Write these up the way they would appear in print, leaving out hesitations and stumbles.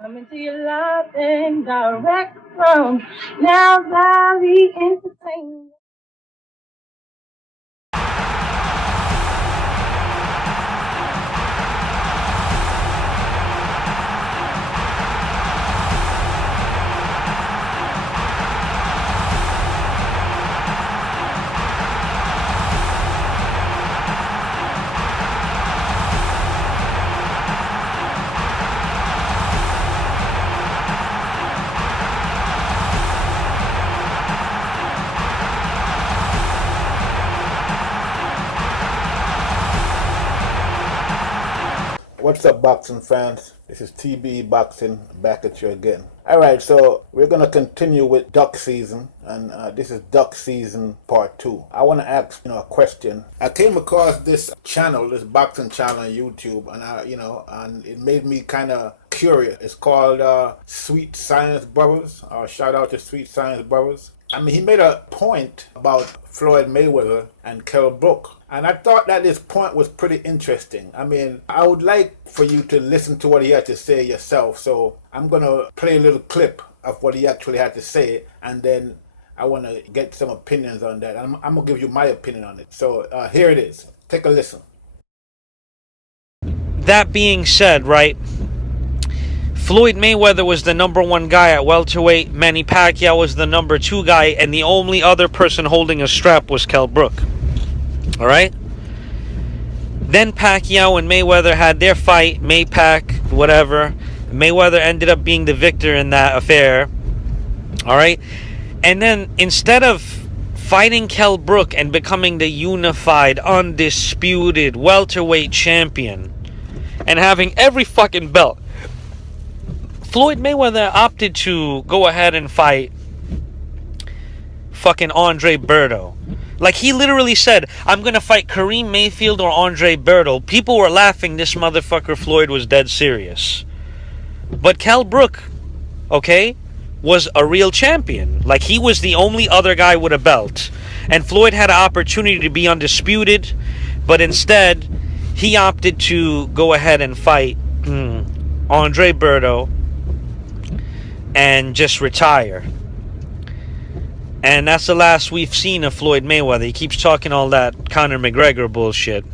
Coming to you live and direct from Now Valley Entertainment. What's up, boxing fans? This is TB Boxing back at you again. Alright, so we're going to continue with duck season, and this is duck season part 2. I want to ask a question. I came across this channel, this boxing channel on YouTube, and and it made me kind of curious. It's called Sweet Science Brothers. Shout out to Sweet Science Brothers. I mean, he made a point about Floyd Mayweather and Kell Brook. And I thought that this point was pretty interesting. I mean, I would like for you to listen to what he had to say yourself. So I'm going to play a little clip of what he actually had to say. And then I want to get some opinions on that. I'm going to give you my opinion on it. So here it is. Take a listen. That being said, right, Floyd Mayweather was the #1 guy at welterweight. Manny Pacquiao was the #2 guy, and the only other person holding a strap was Kell Brook. All right? Then Pacquiao and Mayweather had their fight, Maypac, whatever. Mayweather ended up being the victor in that affair. All right? And then instead of fighting Kell Brook and becoming the unified, undisputed welterweight champion and having every fucking belt, Floyd Mayweather opted to go ahead and fight fucking Andre Berto. Like, he literally said, I'm going to fight Kareem Mayfield or Andre Berto. People were laughing. This motherfucker Floyd was dead serious. But Kell Brook, okay, was a real champion. Like, he was the only other guy with a belt. And Floyd had an opportunity to be undisputed. But instead, he opted to go ahead and fight Andre Berto and just retire. And that's the last we've seen of Floyd Mayweather. He keeps talking all that Conor McGregor bullshit.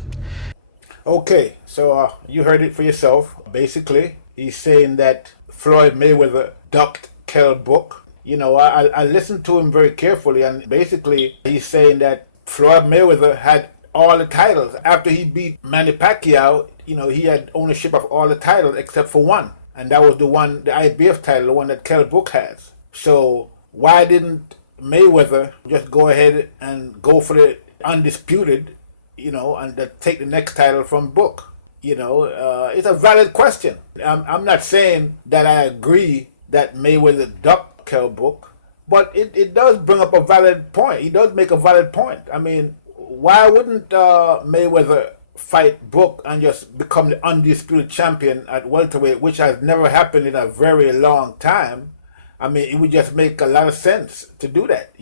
Okay, so you heard it for yourself. Basically, he's saying that Floyd Mayweather ducked Kell Brook. I listened to him very carefully, and basically he's saying that Floyd Mayweather had all the titles. After he beat Manny Pacquiao, he had ownership of all the titles except for one. And that was the IBF title, the one that Kell Brook has. So why didn't Mayweather just go ahead and go for the undisputed, and take the next title from Brook? It's a valid question. I'm not saying that I agree that Mayweather ducked Kell Brook, but it does bring up a valid point. He does make a valid point. I mean, why wouldn't Mayweather fight Brook and just become the undisputed champion at welterweight, which has never happened in a very long time? I mean, it would just make a lot of sense to do that,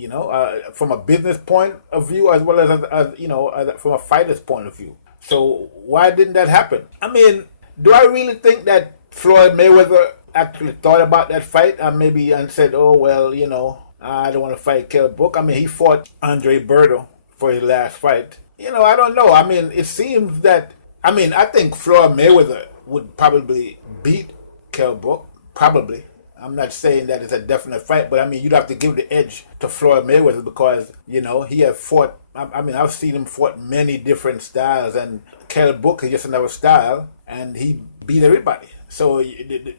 from a business point of view as well as from a fighter's point of view. So why didn't that happen? I mean, do I really think that Floyd Mayweather actually thought about that fight and said, oh, well, I don't want to fight Kell Brook? I mean, he fought Andre Berto for his last fight. I don't know. I mean, it seems that, I think Floyd Mayweather would probably beat Kell Brook. Probably. I'm not saying that it's a definite fight, but you'd have to give the edge to Floyd Mayweather because, he has fought, I've seen him fought many different styles, and Kell Brook is just another style, and he beat everybody. So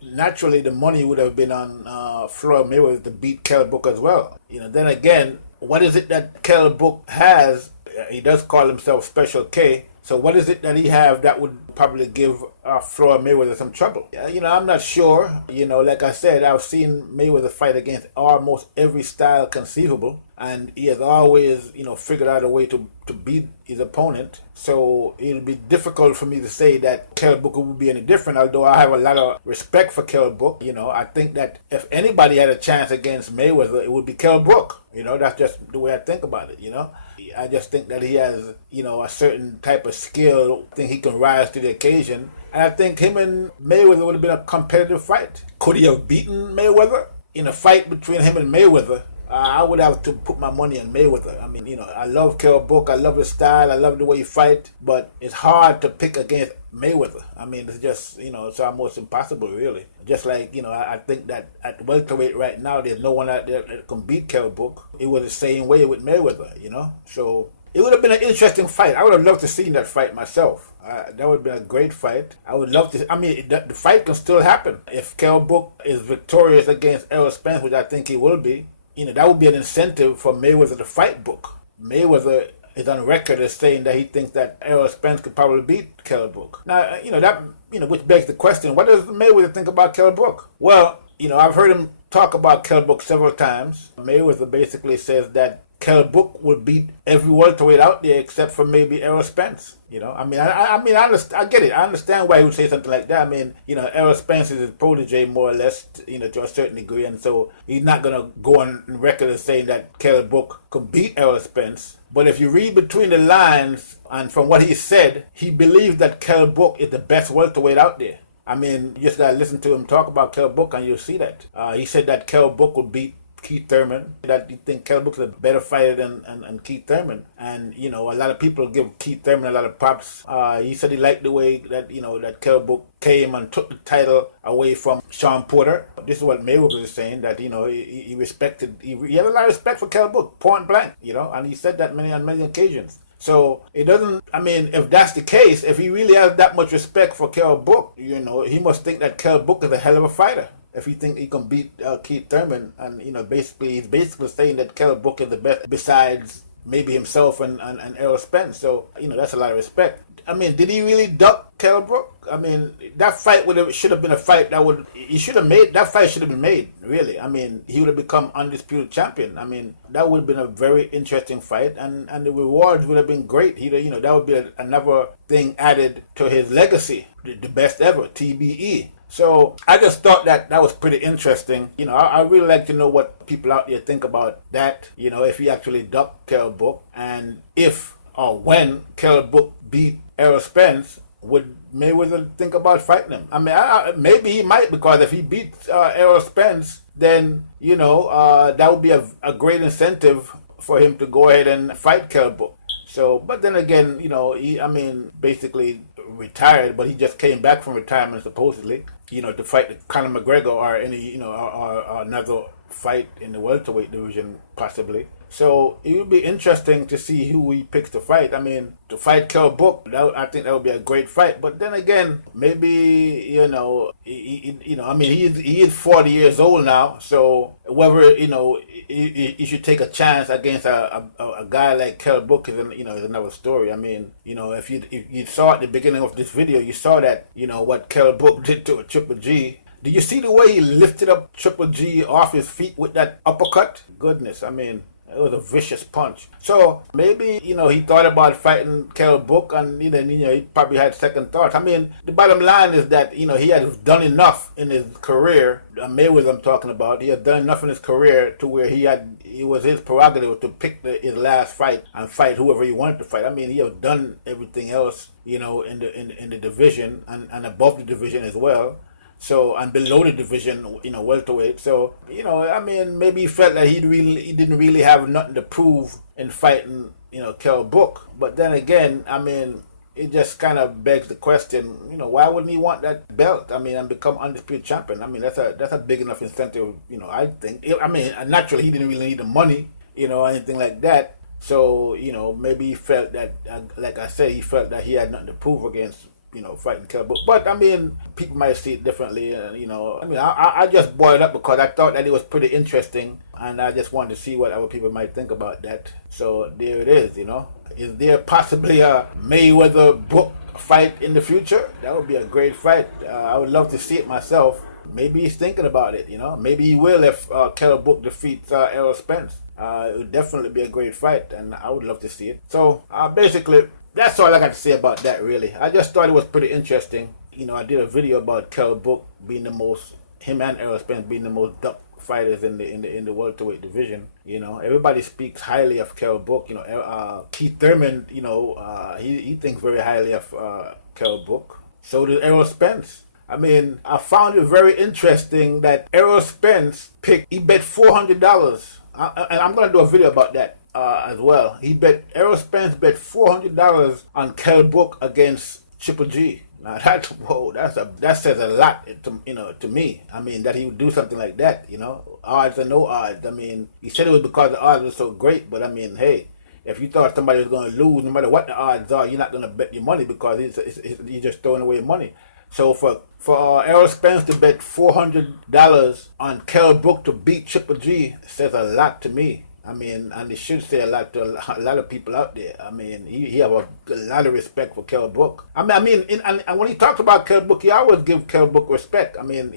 naturally the money would have been on Floyd Mayweather to beat Kell Brook as well. Then again, what is it that Kell Brook has? He does call himself Special K. So what is it that he have that would probably give Floyd Mayweather some trouble? I'm not sure. Like I said, I've seen Mayweather fight against almost every style conceivable. and he has always, figured out a way to beat his opponent. So it'll be difficult for me to say that Kell Brook would be any different, although I have a lot of respect for Kell Brook. I think that if anybody had a chance against Mayweather, it would be Kell Brook. That's just the way I think about it, I just think that he has, a certain type of skill. I think he can rise to the occasion. And I think him and Mayweather would have been a competitive fight. Could he have beaten Mayweather? In a fight between him and Mayweather, I would have to put my money on Mayweather. I mean, I love Kell Brook. I love his style. I love the way he fight. But it's hard to pick against Mayweather. I mean, it's just, it's almost impossible, really. Just like, I think that at welterweight right now, there's no one out there that can beat Kell Brook. It was the same way with Mayweather, So it would have been an interesting fight. I would have loved to see that fight myself. That would have been a great fight. I would love to. I mean, the fight can still happen. If Kell Brook is victorious against Errol Spence, which I think he will be, that would be an incentive for Mayweather to fight Brook. Mayweather is on record as saying that he thinks that Errol Spence could probably beat Kell Brook. Now, which begs the question, what does Mayweather think about Kell Brook? Well, I've heard him talk about Kell Brook several times. Mayweather basically says that Kell Brook would beat every welterweight out there except for maybe Errol Spence. I get it. I understand why he would say something like that. I mean, Errol Spence is his protege more or less, to a certain degree, and so he's not gonna go on record as saying that Kell Brook could beat Errol Spence. But if you read between the lines and from what he said, he believes that Kell Brook is the best welterweight out there. I mean, just listen to him talk about Kell Brook and you'll see that. He said that Kell Brook would beat Keith Thurman, that you think Kell Brook's a better fighter than Keith Thurman. And, a lot of people give Keith Thurman a lot of props. He said he liked the way that, that Kell Brook came and took the title away from Sean Porter. This is what Mayweather was saying, that, he respected, he had a lot of respect for Kell Brook, point blank, and he said that on many occasions. So it doesn't, if that's the case, if he really has that much respect for Kell Brook, he must think that Kell Brook is a hell of a fighter. If you think he can beat Keith Thurman, and he's basically saying that Kell Brook is the best besides maybe himself and Errol Spence. So that's a lot of respect. Did he really duck Kell Brook? That fight should have been a fight that that fight should have been made, really. He would have become undisputed champion. That would have been a very interesting fight, and the rewards would have been great. That would be another thing added to his legacy, the best ever, TBE. So I just thought that was pretty interesting. I really like to know what people out there think about that. If he actually ducked Kell Brook, and if or when Kell Brook beat Errol Spence, would Mayweather think about fighting him? Maybe he might, because if he beats Errol Spence, then that would be a great incentive for him to go ahead and fight Kell Brook. So, but then again, he basically retired, but he just came back from retirement supposedly, to fight Conor McGregor or any, or another fight in the welterweight division possibly. So it would be interesting to see who he picks to fight. To fight Kell Brook, I think that would be a great fight. But then again, maybe he is 40 years old now. So whether he should take a chance against a guy like Kell Brook is another story. If you saw at the beginning of this video, you saw that what Kell Brook did to a Triple G. Did you see the way he lifted up Triple G off his feet with that uppercut? Goodness, it was a vicious punch. So maybe, he thought about fighting Kell Brook, and he probably had second thoughts. The bottom line is that, he had done enough in his career, Mayweather I'm talking about, he had done enough in his career to where it was his prerogative to pick his last fight and fight whoever he wanted to fight. He had done everything else, in the division and above the division as well. So, and below the division, welterweight. So, maybe he felt that he didn't really have nothing to prove in fighting, Kell Brook. But then again, it just kind of begs the question, why wouldn't he want that belt? And become undisputed champion. That's a big enough incentive, I think. Naturally, he didn't really need the money, anything like that. So, maybe he felt that, like I said, he felt that he had nothing to prove against, fighting Kell Brook. But, people might see it differently. I just brought it up because I thought that it was pretty interesting, and I just wanted to see what other people might think about that. So, there it is, Is there possibly a Mayweather-Brook fight in the future? That would be a great fight. I would love to see it myself. maybe he's thinking about it, Maybe he will if Kell Brook defeats Errol Spence. It would definitely be a great fight, and I would love to see it. So, basically, that's all I got to say about that, really. I just thought it was pretty interesting. I did a video about Kell Brook being him and Errol Spence being the most duck fighters in the welterweight division. Everybody speaks highly of Kell Brook. Keith Thurman, he thinks very highly of Kell Brook. So did Errol Spence. I mean, I found it very interesting that Errol Spence he bet $400. And I'm going to do a video about that as well. Errol Spence bet $400 on Kell Brook against Triple G. Now that says a lot to me. I mean, that he would do something like that, odds or no odds. I mean, he said it was because the odds were so great, but I mean, hey, if you thought somebody was going to lose, no matter what the odds are, you're not going to bet your money because you're just throwing away money. So for Errol Spence to bet $400 on Kell Brook to beat Triple G says a lot to me. I mean, and it should say a lot to a lot of people out there. I mean, he have a lot of respect for Kell Brook. And when he talks about Kell Brook, he always give Kell Brook respect. I mean,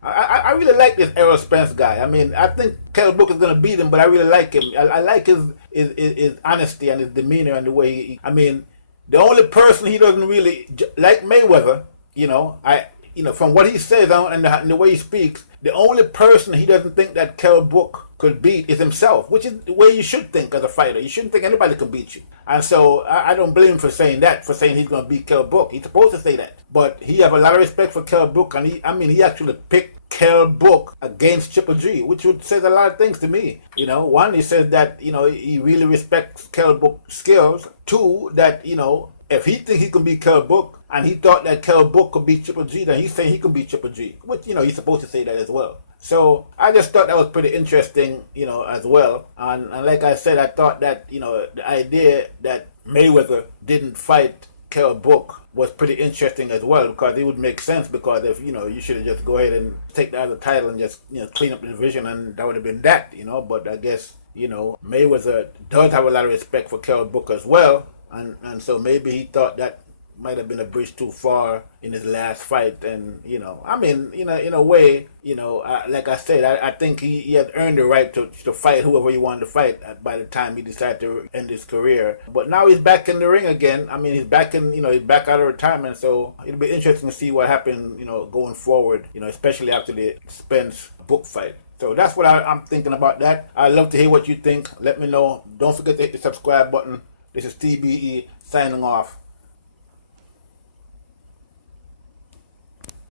I really like this Errol Spence guy. I mean, I think Kell Brook is going to beat him, but I really like him. I like his honesty and his demeanor and the way I mean, the only person he doesn't really like Mayweather. From what he says and the way he speaks, the only person he doesn't think that Kell Brook could beat is himself, which is the way you should think as a fighter. You shouldn't think anybody can beat you. And so I don't blame him for saying he's going to beat Kell Brook. He's supposed to say that. But he have a lot of respect for Kell Brook, and he actually picked Kell Brook against Triple G, which would say a lot of things to me. One, he says that, he really respects Kell Brook's skills. Two, that, if he thinks he can beat Kell Brook, and he thought that Kell Brook could beat Triple G, then he's saying he can beat Triple G, which, he's supposed to say that as well. So I just thought that was pretty interesting, as well. And like I said, I thought that, the idea that Mayweather didn't fight Kell Brook was pretty interesting as well, because it would make sense, because if, you should have just go ahead and take the other title and just, clean up the division, and that would have been that, But I guess, Mayweather does have a lot of respect for Kell Brook as well. And so maybe he thought that might have been a bridge too far in his last fight. And, in a way, like I said, I think he had earned the right to fight whoever he wanted to fight by the time he decided to end his career. But now he's back in the ring again. I mean, he's back he's back out of retirement. So it'll be interesting to see what happens, going forward, especially after the Spence Brook fight. So that's what I'm thinking about that. I'd love to hear what you think. Let me know. Don't forget to hit the subscribe button. This is TBE signing off.